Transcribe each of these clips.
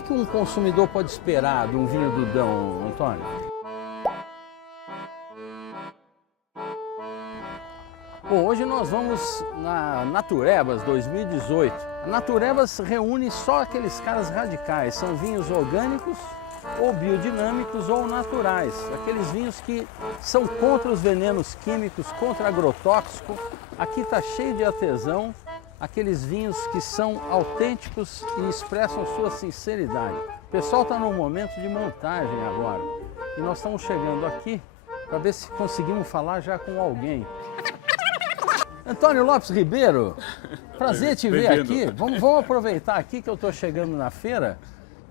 que um consumidor pode esperar de um vinho do Dão, Antônio? Bom, hoje nós vamos na Naturebas 2018. A Naturebas reúne só aqueles caras radicais, são vinhos orgânicos, ou biodinâmicos ou naturais, aqueles vinhos que são contra os venenos químicos, contra agrotóxico. Aqui está cheio de artesão, aqueles vinhos que são autênticos e expressam sua sinceridade. O pessoal está num momento de montagem agora e nós estamos chegando aqui para ver se conseguimos falar já com alguém. Antônio Lopes Ribeiro, prazer te ver aqui. Vamos aproveitar aqui que eu estou chegando na feira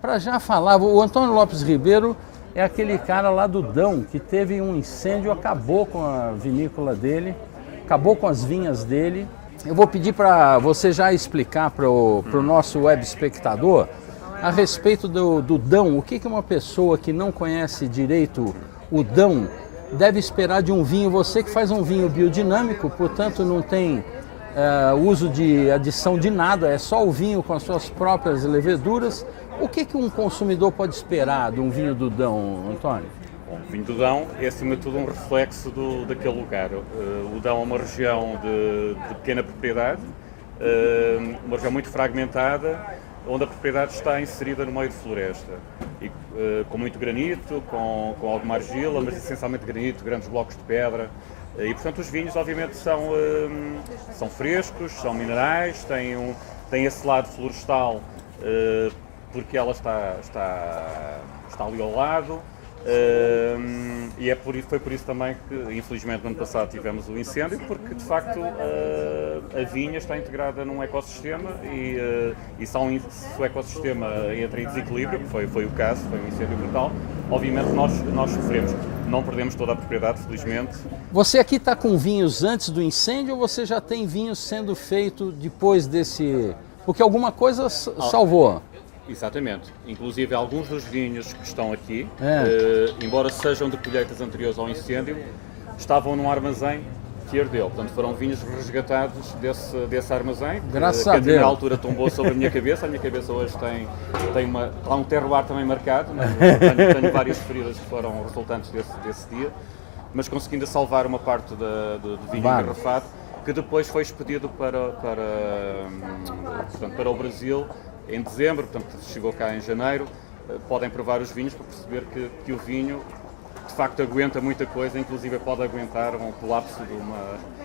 para já falar. O Antônio Lopes Ribeiro é aquele cara lá do Dão que teve um incêndio, acabou com a vinícola dele, acabou com as vinhas dele. Eu vou pedir para você já explicar para o nosso web espectador a respeito do Dão. O que uma pessoa que não conhece direito o Dão deve esperar de um vinho? Você que faz um vinho biodinâmico, portanto não tem uso de adição de nada, é só o vinho com as suas próprias leveduras. O que um consumidor pode esperar de um vinho do Dão, Antônio? Bom, o vinho do Dão é acima de tudo um reflexo daquele lugar. O Dão é uma região de pequena propriedade, uma região muito fragmentada, onde a propriedade está inserida no meio de floresta, e, com muito granito, com alguma argila, mas essencialmente granito, grandes blocos de pedra. E portanto os vinhos obviamente são frescos, são minerais, têm esse lado florestal, porque ela está ali ao lado. E foi por isso também que, infelizmente, no ano passado tivemos o incêndio, porque de facto a vinha está integrada num ecossistema e se o ecossistema entra em desequilíbrio, que foi o caso, foi um incêndio brutal, obviamente nós sofremos. Não perdemos toda a propriedade, felizmente. Você aqui está com vinhos antes do incêndio ou você já tem vinhos sendo feito depois desse... Porque alguma coisa salvou? Exatamente. Inclusive alguns dos vinhos que estão aqui, embora sejam de colheitas anteriores ao incêndio, estavam num armazém que ardeu. Portanto, foram vinhos resgatados desse armazém. Graças a Deus. Que na altura tombou sobre a minha cabeça. A minha cabeça hoje tem um terroir também marcado. Mas tenho várias feridas que foram resultantes desse dia. Mas conseguindo salvar uma parte do vinho engarrafado, que depois foi expedido para o Brasil em dezembro, portanto chegou cá em janeiro. Podem provar os vinhos para perceber que o vinho de facto aguenta muita coisa, inclusive pode aguentar um colapso de uma...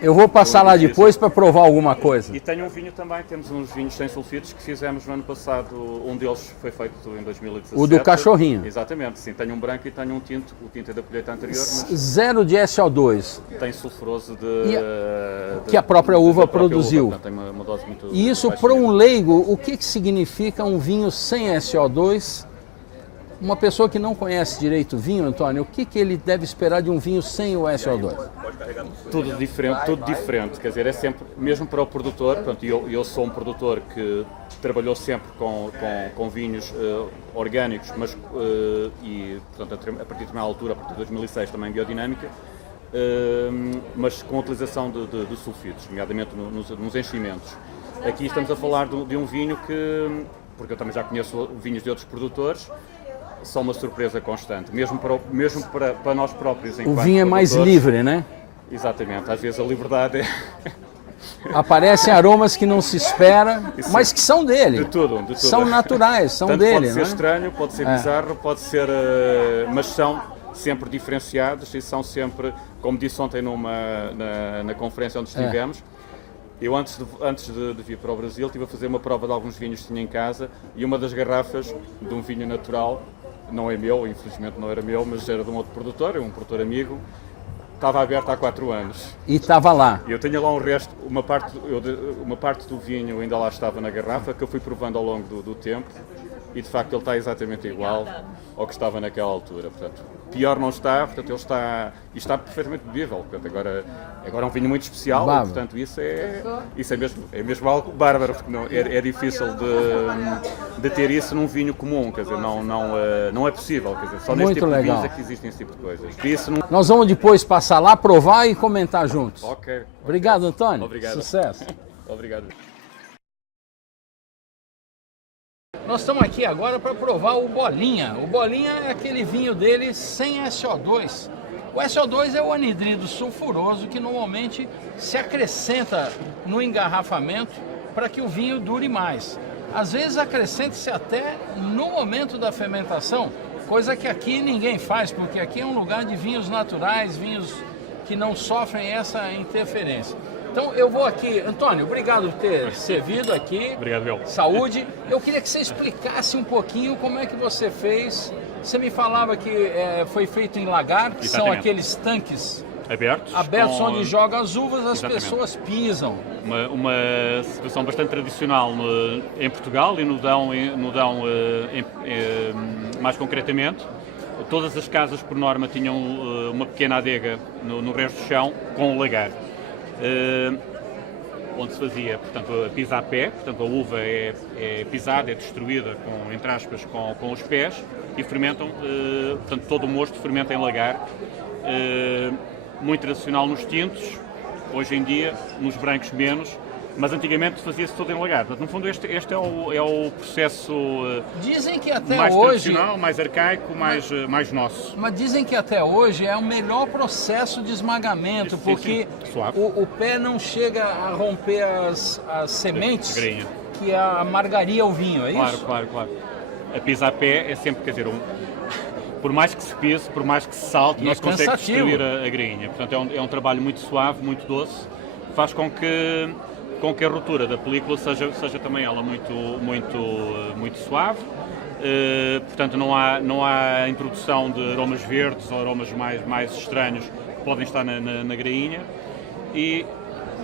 Eu vou passar lá depois para provar alguma coisa. E tenho um vinho também, temos uns vinhos sem sulfitos que fizemos no ano passado, um deles foi feito em 2017. O do cachorrinho. Exatamente, sim, tenho um branco e tenho um tinto, o tinto é da colheita anterior, mas zero de SO2. Tem sulfuroso que a própria uva produziu. Portanto, tem uma dose muito... E isso para um leigo, o que significa um vinho sem SO2? Uma pessoa que não conhece direito o vinho, Antônio, o que ele deve esperar de um vinho sem o SO2? Tudo diferente, quer dizer, é sempre, mesmo para o produtor, portanto, eu sou um produtor que trabalhou sempre com vinhos orgânicos, mas, portanto, a partir de uma altura, a partir de 2006, também biodinâmica, mas com a utilização de sulfitos, nomeadamente nos enchimentos. Aqui estamos a falar de um vinho que, porque eu também já conheço vinhos de outros produtores, são uma surpresa constante, mesmo para nós próprios. O vinho é mais livre, né? Exatamente, às vezes a liberdade Aparecem aromas que não se espera, mas que são dele. De tudo. São naturais, são Tanto dele. Pode ser estranho, pode ser bizarro, pode ser... mas são sempre diferenciados e são sempre, como disse ontem na conferência onde estivemos, eu antes de vir para o Brasil estive a fazer uma prova de alguns vinhos que tinha em casa e uma das garrafas de um vinho natural, não é meu, infelizmente não era meu, mas era de um outro produtor, um produtor amigo, estava aberta há 4 anos. E estava lá. Eu tinha lá um resto, uma parte do vinho ainda lá estava na garrafa, que eu fui provando ao longo do tempo, e de facto ele está exatamente igual ao que estava naquela altura. Portanto, pior não está, portanto ele está perfeitamente bebível. Portanto, agora é um vinho muito especial, e, portanto isso é mesmo algo bárbaro, porque é difícil de ter isso num vinho comum, quer dizer, não é possível, quer dizer, só neste tipo de vinhos é que existem esse tipo de coisas. Isso não... Nós vamos depois passar lá, provar e comentar juntos. Ok. Obrigado, Antônio. Obrigado. Sucesso. Obrigado. Nós estamos aqui agora para provar o Bolinha. O Bolinha é aquele vinho dele sem SO2. O SO2 é o anidrido sulfuroso que normalmente se acrescenta no engarrafamento para que o vinho dure mais. Às vezes acrescenta-se até no momento da fermentação, coisa que aqui ninguém faz, porque aqui é um lugar de vinhos naturais, vinhos que não sofrem essa interferência. Então eu vou aqui, Antônio, obrigado por ter servido aqui. Obrigado, Bel. Saúde. Eu queria que você explicasse um pouquinho como é que você fez. Você me falava que foi feito em lagar, que são aqueles tanques abertos onde joga as uvas, as Exatamente. Pessoas pisam. Uma situação bastante tradicional em Portugal e no Dão, mais concretamente. Todas as casas, por norma, tinham uma pequena adega no resto do chão com o lagar. Onde se fazia, portanto, a pisa a pé, portanto a uva é pisada, é destruída, entre aspas, com os pés e fermentam, portanto todo o mosto fermenta em lagar, muito tradicional nos tintos, hoje em dia nos brancos menos, mas antigamente fazia-se todo em lagar. Portanto, no fundo este é o processo dizem que até mais hoje, tradicional, mais arcaico, mais nosso. Mas dizem que até hoje é o melhor processo de esmagamento, Sim, porque suave. o pé não chega a romper as sementes Grainha. que amargaria o vinho, é isso? Claro. A pisa a pé é sempre, quer dizer, por mais que se pise, por mais que se salte, não se consegue destruir a grainha. Portanto, é um trabalho muito suave, muito doce, faz com que a ruptura da película seja também ela muito suave. Portanto, não há introdução de aromas verdes ou aromas mais estranhos que podem estar na grainha. E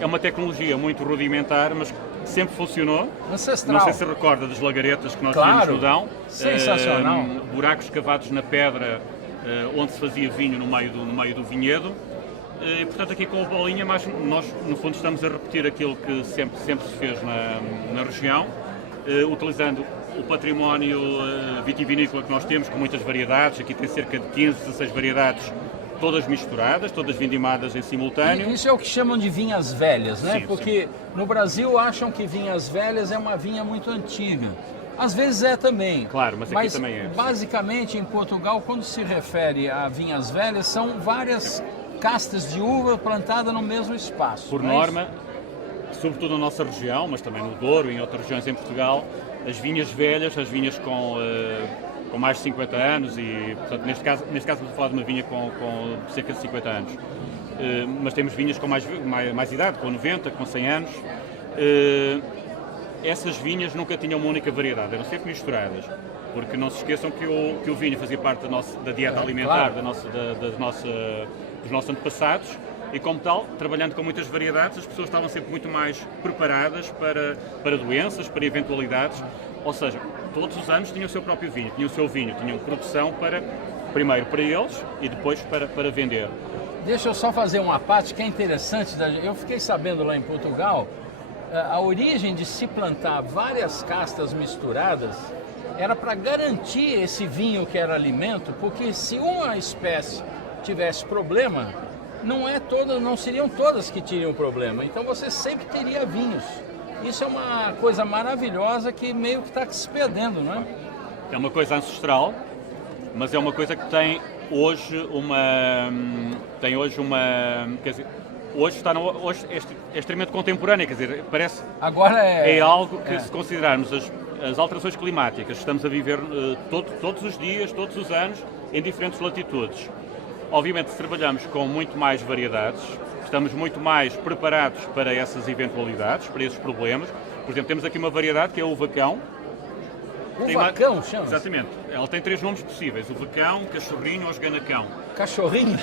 é uma tecnologia muito rudimentar, mas que sempre funcionou. Ancestral. Não sei se recorda das lagaretas que nós Claro. tínhamos no Dão. Sensacional. Buracos cavados na pedra onde se fazia vinho no meio do vinhedo. E, portanto, aqui com o Bolinha, nós, no fundo, estamos a repetir aquilo que sempre se fez na região, utilizando o património vitivinícola que nós temos, com muitas variedades. Aqui tem cerca de 15, 16 variedades, todas misturadas, todas vindimadas em simultâneo. Isso é o que chamam de vinhas velhas, né? Sim, Porque no Brasil acham que vinhas velhas é uma vinha muito antiga. Às vezes é também. Claro, mas aqui também é. Basicamente, em Portugal, quando se refere a vinhas velhas, são várias castas de uva plantada no mesmo espaço. Por norma, sobretudo na nossa região, mas também no Douro e em outras regiões em Portugal, as vinhas velhas, as vinhas com mais de 50 anos, e portanto, neste caso estamos a falar de uma vinha com cerca de 50 anos. Mas temos vinhas com mais idade, com 90, com 100 anos. Essas vinhas nunca tinham uma única variedade, eram sempre misturadas, porque não se esqueçam que o vinho fazia parte da dieta alimentar, claro. dos nossos antepassados, e como tal, trabalhando com muitas variedades, as pessoas estavam sempre muito mais preparadas para doenças, para eventualidades, ou seja, todos os anos tinham o seu próprio vinho, tinham produção primeiro para eles e depois para vender. Deixa eu só fazer uma parte que é interessante. Eu fiquei sabendo lá em Portugal, a origem de se plantar várias castas misturadas era para garantir esse vinho que era alimento, porque se uma espécie tivesse problema, não seriam todas que teriam problema. Então você sempre teria vinhos. Isso é uma coisa maravilhosa que meio que está se perdendo, não é? É uma coisa ancestral, mas é uma coisa que tem hoje quer dizer, hoje é extremamente contemporânea, quer dizer, parece. Agora é algo que, se considerarmos as alterações climáticas que estamos a viver todos os dias, todos os anos, em diferentes latitudes. Obviamente, se trabalhamos com muito mais variedades, estamos muito mais preparados para essas eventualidades, para esses problemas. Por exemplo, temos aqui uma variedade que é o Vacão. O Vacão chama-se? Exatamente. Ela tem 3 nomes possíveis: o Vacão, o Cachorrinho ou o Esganacão. Cachorrinho?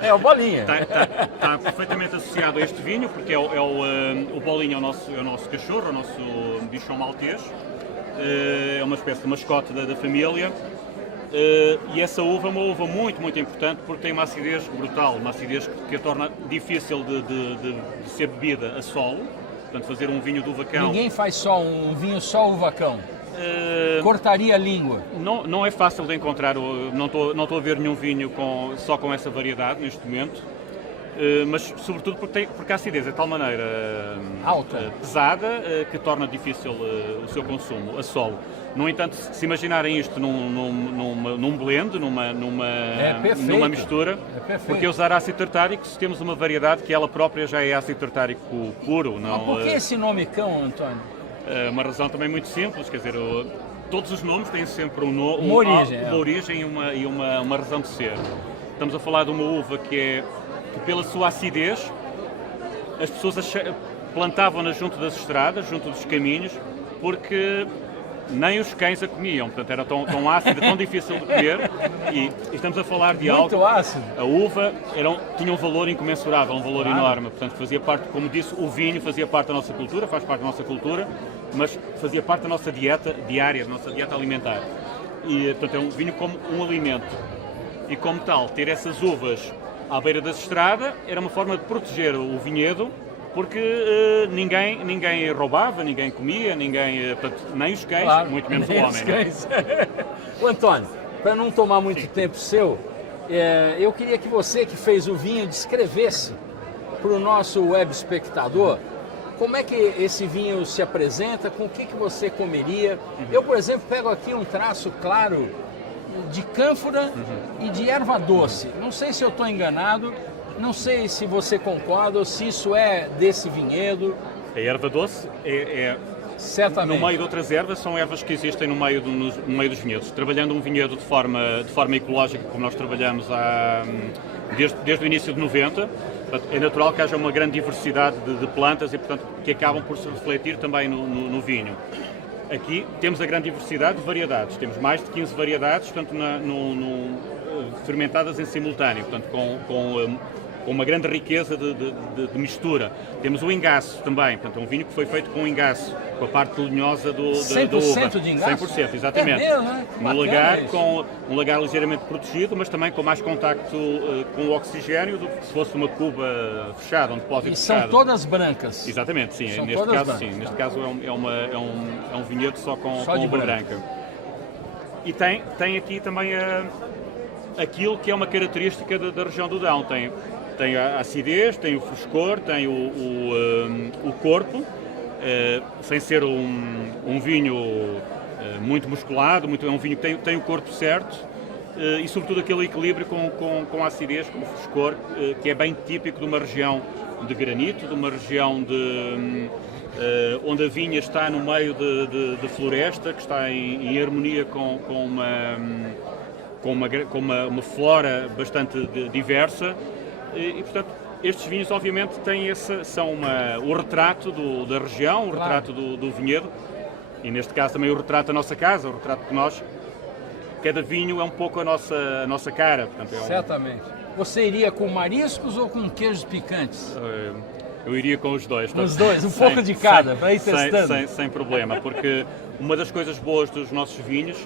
É o Bolinha. Está perfeitamente associado a este vinho, porque o Bolinha é o nosso cachorro, é o nosso bichão maltês. É uma espécie de mascote da família. E essa uva é uma uva muito, muito importante, porque tem uma acidez brutal, uma acidez que a torna difícil de ser bebida a solo. Portanto, fazer um vinho do Vacão... Ninguém faz um vinho só o Vacão. Cortaria a língua. Não é fácil de encontrar, não estou a ver nenhum vinho só com essa variedade neste momento. mas sobretudo porque a acidez é de tal maneira alta, pesada, que torna difícil o seu consumo a solo. No entanto, se imaginarem isto num blend, numa mistura, porque usar ácido tartárico se temos uma variedade que ela própria já é ácido tartárico puro. Não, mas por que esse nome cão, Antônio? Uma razão também muito simples, quer dizer, todos os nomes têm sempre uma origem e uma razão de ser. Estamos a falar de uma uva que pela sua acidez, as pessoas plantavam-na junto das estradas, junto dos caminhos, porque nem os cães a comiam, portanto era tão ácida, tão difícil de comer, e estamos a falar de muito algo... ácido. A uva tinha um valor incomensurável, um valor enorme, portanto fazia parte, como disse, o vinho fazia parte da nossa cultura, faz parte da nossa cultura, mas fazia parte da nossa dieta diária, da nossa dieta alimentar. E, portanto, é um vinho como um alimento. E como tal, ter essas uvas à beira da estrada era uma forma de proteger o vinhedo, porque ninguém roubava, ninguém comia, portanto, nem os cães, claro, muito menos o homem. O Antônio, para não tomar muito tempo seu, eu queria que você que fez o vinho descrevesse para o nosso web espectador como é que esse vinho se apresenta, com o que você comeria. Eu, por exemplo, pego aqui um traço claro de cânfora e de erva doce. Não sei se eu estou enganado, não sei se você concorda ou se isso é desse vinhedo. A erva doce certamente. No meio de outras ervas, são ervas que existem no meio dos vinhedos. Trabalhando um vinhedo de forma ecológica, como nós trabalhamos desde o início de 90, é natural que haja uma grande diversidade de plantas e, portanto, que acabam por se refletir também no vinho. Aqui temos a grande diversidade de variedades, temos mais de 15 variedades, portanto, fermentadas em simultâneo, portanto, com uma grande riqueza de mistura. Temos o engaço também, portanto, é um vinho que foi feito com engaço, com a parte linhosa da uva. 100% de engaço? 100%, exatamente. É mesmo, né? Um lagar ligeiramente protegido, mas também com mais contacto com o oxigênio do que se fosse uma cuba fechada, um depósito fechado. E são todas brancas? Exatamente, sim. São Neste todas caso, brancas. sim. Neste caso é um vinhedo só com uva branca. E tem aqui também aquilo que é uma característica da região do Dão. Tem a acidez, tem o frescor, tem o corpo, sem ser um vinho muito musculado, é um vinho que tem o corpo certo e sobretudo aquele equilíbrio com a acidez, com o frescor, que é bem típico de uma região de granito, de uma região onde a vinha está no meio de floresta, que está em harmonia com uma flora bastante diversa. E, portanto, estes vinhos, obviamente, são o retrato da região, o retrato do vinhedo, e neste caso também o retrato da nossa casa, o retrato de nós. Cada vinho é um pouco a nossa cara. Portanto, certamente. Você iria com mariscos ou com queijos picantes? Eu iria com os dois. Os dois, pouco de cada, para ir testando. Sem problema, porque uma das coisas boas dos nossos vinhos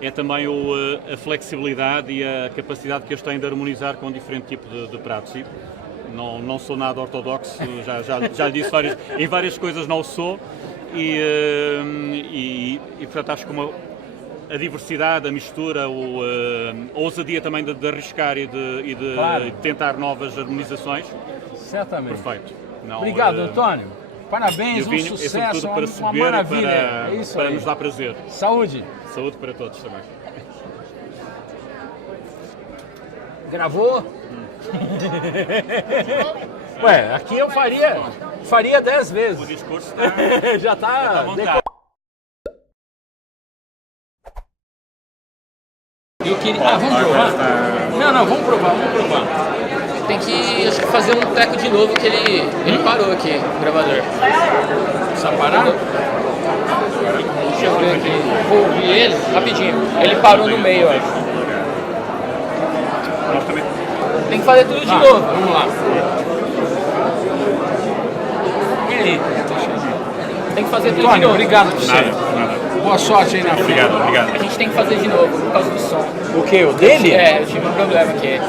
é também a flexibilidade e a capacidade que eles têm de harmonizar com diferente tipo de pratos. E não sou nada ortodoxo, já disse em várias coisas não sou, e portanto acho que a diversidade, a mistura, a ousadia também de arriscar e de tentar novas harmonizações. Certamente. Perfeito. Obrigado, Antônio. Parabéns, um sucesso, uma maravilha. Para nos dar prazer. Saúde. Saúde para todos também. Gravou? Ué, aqui eu faria 10 vezes. O discurso já está. Vamos provar? Não, vamos provar. Tem que fazer um treco de novo que ele parou aqui, o gravador. Está parado? Deixa eu ver aqui. Vou ouvir ele rapidinho. Ele parou no meio, eu acho. Tem que fazer tudo de novo. Vamos lá. E aí? Tem que fazer tudo Antônio, de novo. obrigado por você. Nada. Boa sorte aí na frente. Obrigado. A gente tem que fazer de novo por causa do som. O quê? O dele? Eu tive um problema aqui.